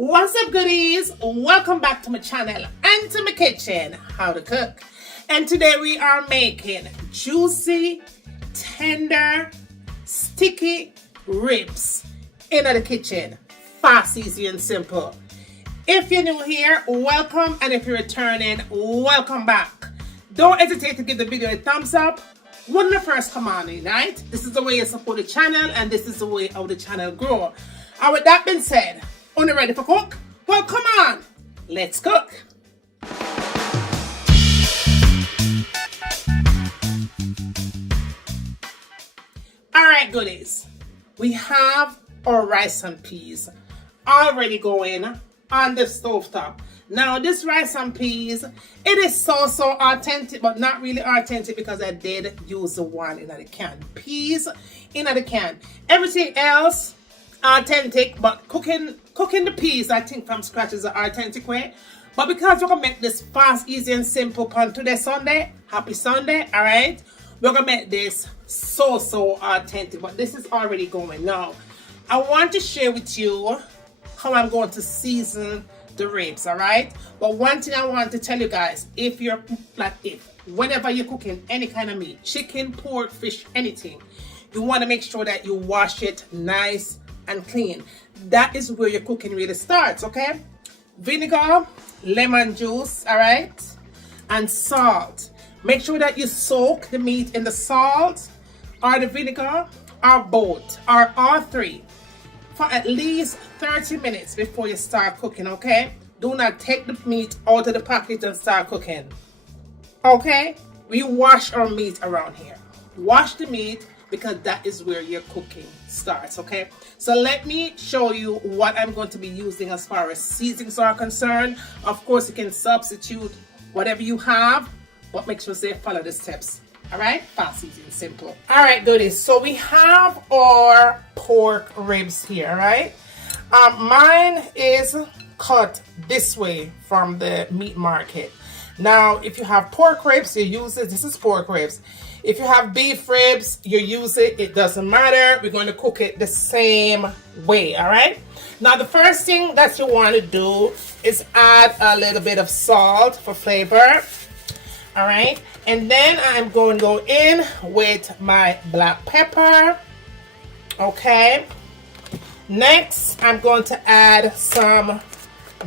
What's up, goodies? Welcome back to my channel and to my kitchen, How to Cook. And today we are making juicy, tender, sticky ribs in the kitchen. Fast, easy, and simple. If you're new here, welcome, and if you're returning, welcome back. Don't hesitate to give the video a thumbs up. One of the first command, right? This is the way you support the channel, and this is the way how the channel grow. And with that being said, are you ready for cook? Well, come on, let's cook. All right, goodies. We have our rice and peas already going on the stovetop. Now, this rice and peas, it is so authentic, but not really authentic because I did use the one in the can. Peas in the can. Everything else authentic, but cooking the peas, I think, from scratch is the authentic way. But because we're gonna make this fast, easy, and simple on today Sunday, happy Sunday, all right? We're gonna make this so authentic, but this is already going. Now, I want to share with you how I'm going to season the ribs, all right? But one thing I want to tell you guys, whenever you're cooking any kind of meat, chicken, pork, fish, anything, you want to make sure that you wash it nice and clean. That is where your cooking really starts, okay? Vinegar, lemon juice, all right? And salt. Make sure that you soak the meat in the salt or the vinegar or both or all three for at least 30 minutes before you start cooking, okay? Do not take the meat out of the packet and start cooking, okay? We wash our meat around here. Wash the meat because that is where your cooking starts, okay? So let me show you what I'm going to be using as far as seasonings are concerned. Of course, you can substitute whatever you have, but make sure you follow the steps. All right, fast, easy, and simple. All right, goodies. So we have our pork ribs here, right? Mine is cut this way from the meat market. Now, if you have pork ribs, you use it. This is pork ribs. If you have beef ribs, you use it. It doesn't matter. We're going to cook it the same way, all right? Now, the first thing that you want to do is add a little bit of salt for flavor, all right? And then I'm going to go in with my black pepper, okay? Next, I'm going to add some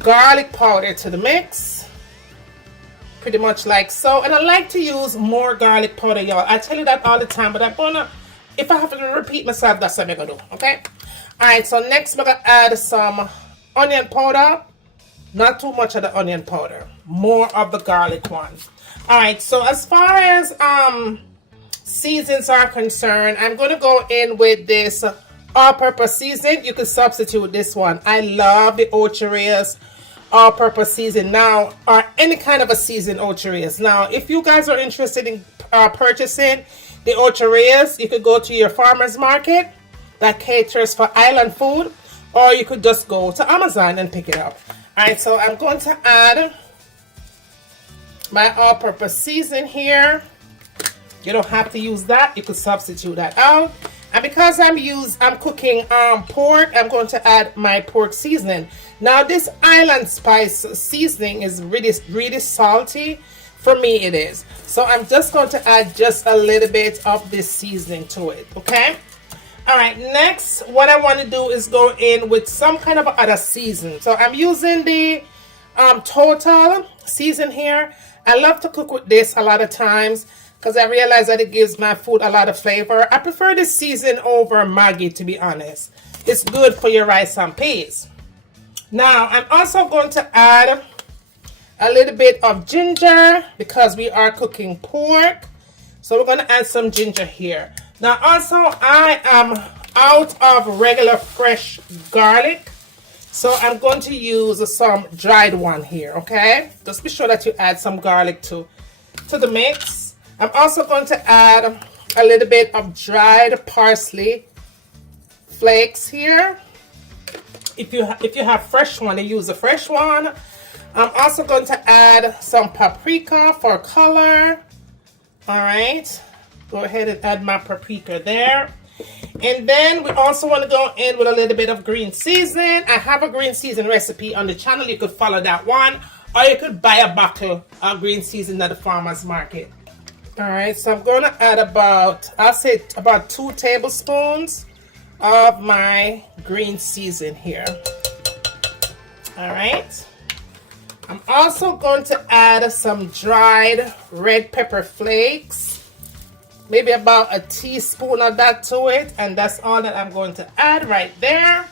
garlic powder to the mix. Pretty much like so. And I like to use more garlic powder, y'all. I tell you that all the time, but I'm gonna, if I have to repeat myself, that's what I'm gonna do, okay? All right, so next I'm gonna add some onion powder. Not too much of the onion powder, more of the garlic one. All right, so as far as seasons are concerned, I'm gonna go in with this all-purpose season. You can substitute this one. I love the Ocho all-purpose season now, or any kind of a season Ocho. Now, if you guys are interested in purchasing the Ocho, you could go to your farmer's market that caters for island food, or you could just go to Amazon and pick it up. All right, so I'm going to add my all-purpose season here. You don't have to use that. You could substitute that out. And because I'm cooking pork, I'm going to add my pork seasoning. Now, this island spice seasoning is really salty. For me, it is. So I'm just going to add just a little bit of this seasoning to it, okay? All right, next, what I want to do is go in with some kind of other season. So I'm using the Total season here. I love to cook with this a lot of times because I realize that it gives my food a lot of flavor. I prefer this season over Maggi, to be honest. It's good for your rice and peas. Now, I'm also going to add a little bit of ginger because we are cooking pork. So we're going to add some ginger here. Now, also, I am out of regular fresh garlic. So I'm going to use some dried one here, okay? Just be sure that you add some garlic to the mix. I'm also going to add a little bit of dried parsley flakes here. If you have fresh one, you use a fresh one. I'm also going to add some paprika for color. All right, go ahead and add my paprika there. And then we also want to go in with a little bit of green season. I have a green season recipe on the channel. You could follow that one, or you could buy a bottle of green season at the farmer's market. All right, so I'm going to add I'll say about 2 tablespoons of my green season here. All right. I'm also going to add some dried red pepper flakes, maybe about a teaspoon of that to it, and that's all that I'm going to add right there.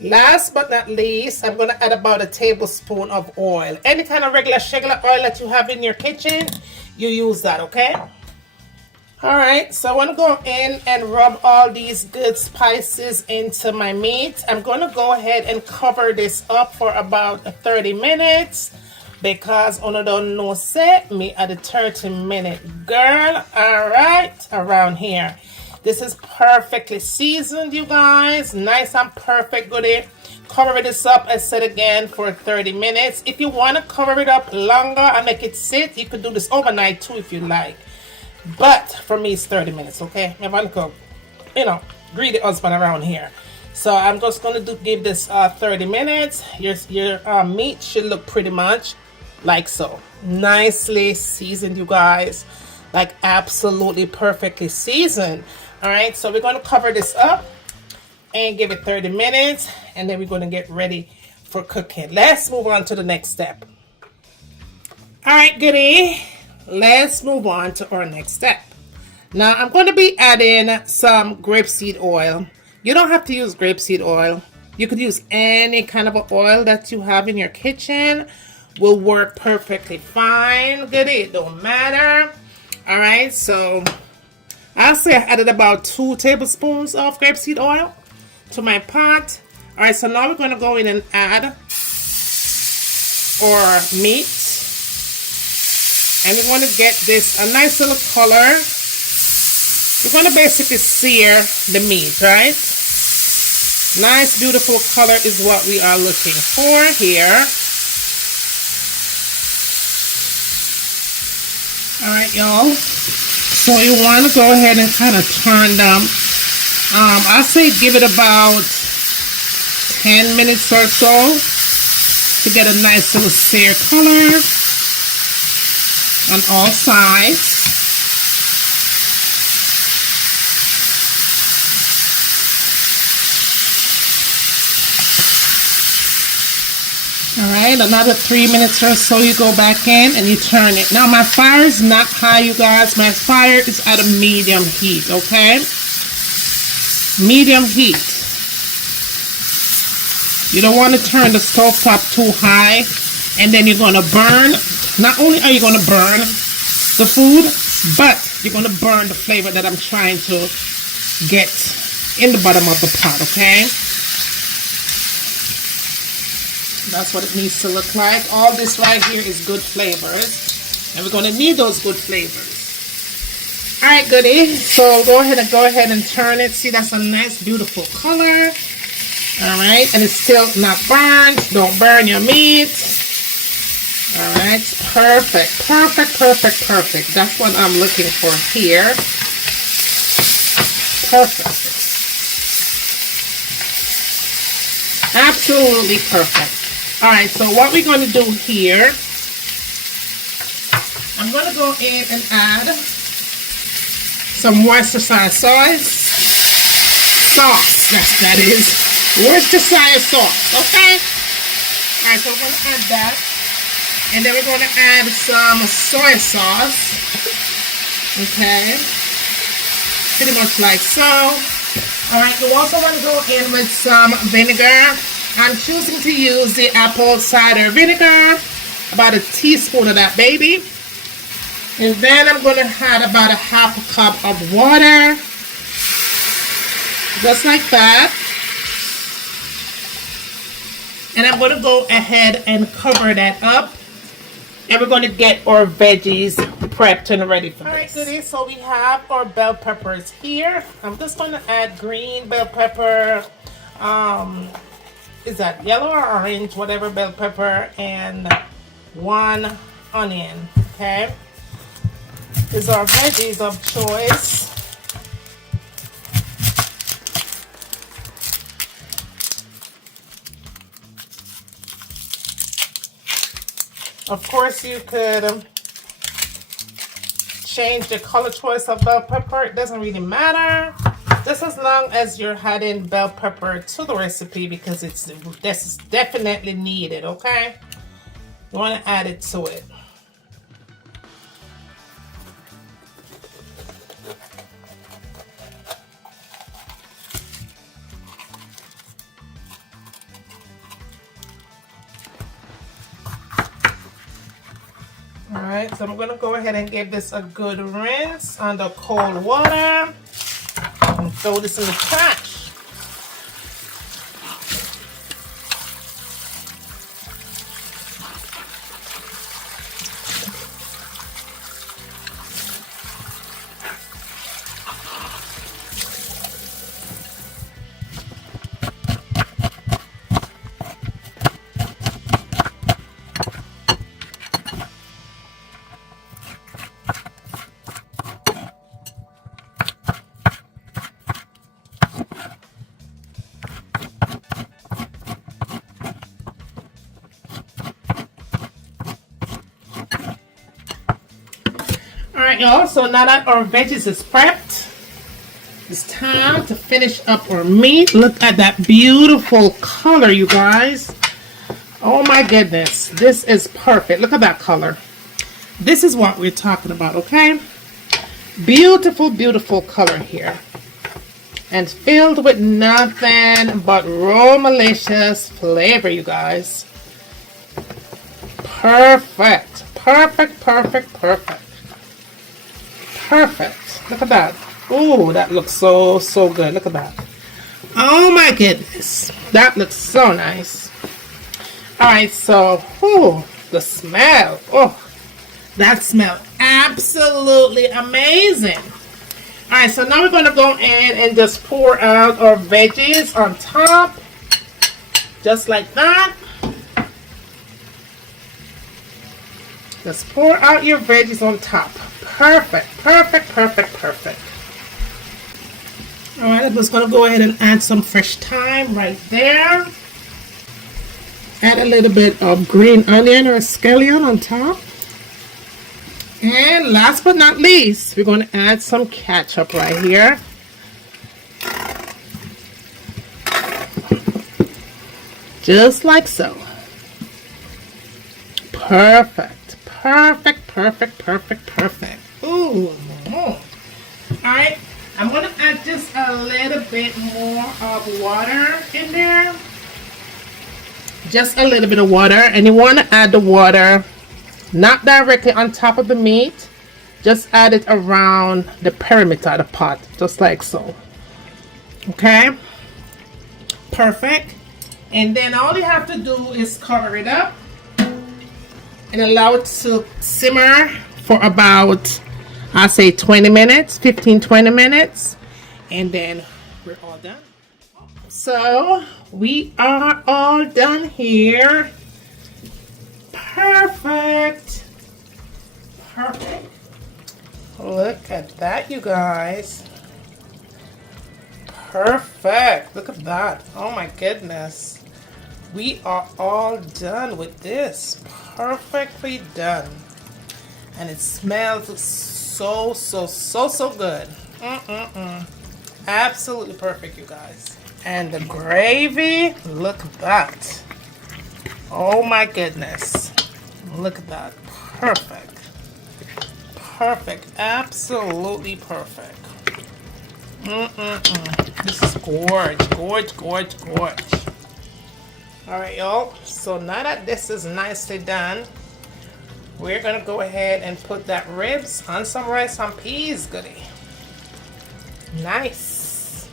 Last but not least, I'm going to add about a tablespoon of oil. Any kind of regular oil that you have in your kitchen, you use that, okay? All right, so I want to go in and rub all these good spices into my meat. I'm going to go ahead and cover this up for about 30 minutes because I don't know set me at the 30-minute girl. All right, around here. This is perfectly seasoned, you guys. Nice and perfect, goodie. Cover this up, I said again, for 30 minutes. If you want to cover it up longer and make it sit, you could do this overnight too if you like. But for me, it's 30 minutes, okay? I'm a little, greedy husband around here. So I'm just going to give this 30 minutes. Your meat should look pretty much like so. Nicely seasoned, you guys. Like absolutely perfectly seasoned. All right, so we're going to cover this up and give it 30 minutes. And then we're going to get ready for cooking. Let's move on to the next step. All right, goodie. Let's move on to our next step. Now I'm going to be adding some grapeseed oil. You don't have to use grapeseed oil. You could use any kind of oil that you have in your kitchen. Will work perfectly fine. Goodie, it don't matter. All right, so I'll say I added about 2 tablespoons of grapeseed oil to my pot. All right, so now we're going to go in and add our meat. And we want to get this a nice little color. We're going to basically sear the meat, right? Nice, beautiful color is what we are looking for here. All right, y'all. So you want to go ahead and kind of turn them. I'll say give it about 10 minutes or so to get a nice little sear color on all sides. All right, another 3 minutes or so, you go back in and you turn it. Now my fire is not high, you guys. My fire is at a medium heat, okay? Medium heat. You don't want to turn the stove top too high, and then you're going to burn. Not only are you going to burn the food, but you're going to burn the flavor that I'm trying to get in the bottom of the pot, okay? That's what it needs to look like. All this right here is good flavors, and we're going to need those good flavors. All right, goodie. So go ahead and turn it. See, that's a nice, beautiful color. All right, and it's still not burned. Don't burn your meat. All right, perfect, perfect, perfect, perfect. That's what I'm looking for here. Perfect. Absolutely perfect. All right, so what we're going to do here, I'm going to go in and add some Worcestershire sauce. That is Worcestershire sauce, okay? All right, so we're going to add that. And then we're going to add some soy sauce. Okay. Pretty much like so. All right, you also want to go in with some vinegar. I'm choosing to use the apple cider vinegar. About a teaspoon of that, baby. And then I'm going to add about a half a cup of water. Just like that. And I'm going to go ahead and cover that up. And we're going to get our veggies prepped and ready for this. All right, goodies, so we have our bell peppers here. I'm just going to add green bell pepper. Is that yellow or orange? Whatever bell pepper. And 1 onion, okay? These are veggies of choice. Of course, you could change the color choice of bell pepper. It doesn't really matter. Just as long as you're adding bell pepper to the recipe, because this is definitely needed, okay? You want to add it to it. Alright, so I'm going to go ahead and give this a good rinse under cold water and throw this in the trash. Alright, y'all, so now that our veggies is prepped, it's time to finish up our meat. Look at that beautiful color, you guys. Oh my goodness, this is perfect. Look at that color. This is what we're talking about, okay? Beautiful, beautiful color here. And filled with nothing but raw malicious flavor, you guys. Perfect. Perfect, perfect, perfect. Perfect. Look at that. Oh, that looks so, so good. Look at that. Oh my goodness. That looks so nice. Alright, so, oh, the smell. Oh, that smell absolutely amazing. Alright, so now we're going to go in and just pour out our veggies on top. Just like that. Just pour out your veggies on top. Perfect, perfect, perfect, perfect. Alright, I'm just going to go ahead and add some fresh thyme right there. Add a little bit of green onion or scallion on top. And last but not least, we're going to add some ketchup right here. Just like so. Perfect. Perfect, perfect, perfect, perfect. Ooh. Alright, I'm going to add just a little bit more of water in there. Just a little bit of water. And you want to add the water not directly on top of the meat. Just add it around the perimeter of the pot. Just like so. Okay? Perfect. And then all you have to do is cover it up and allow it to simmer for about, I'll say 20 minutes, 15-20 minutes, and then we're all done. So we are all done here. Perfect. Perfect. Look at that, you guys. Perfect. Look at that. Oh my goodness. We are all done with this. Perfectly done. And it smells so, so, so, so good. Absolutely perfect, you guys. And the gravy, look at that. Oh my goodness. Look at that. Perfect. Perfect. Absolutely perfect. This is gorge, gorge, gorge, gorge. Alright, y'all. So now that this is nicely done, we're going to go ahead and put that ribs on some rice and peas, goodie. Nice.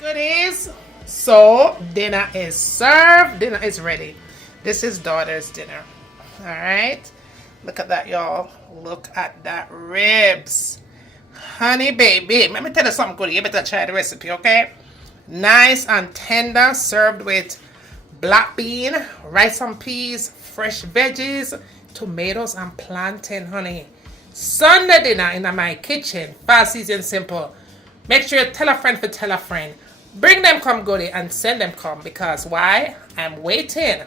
Goodies. So dinner is served. Dinner is ready. This is daughter's dinner. Alright. Look at that, y'all. Look at that ribs. Honey baby. Let me tell you something good. You better try the recipe, okay? Nice and tender, served with black bean, rice and peas, fresh veggies, tomatoes and plantain, honey. Sunday dinner in my kitchen. Fast, easy and simple. Make sure you tell a friend for tell a friend. Bring them come goodie and send them come, because why? I'm waiting.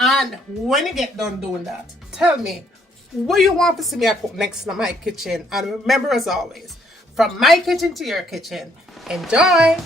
And when you get done doing that, tell me what you want to see me I cook next in my kitchen. And remember, as always, from my kitchen to your kitchen, enjoy!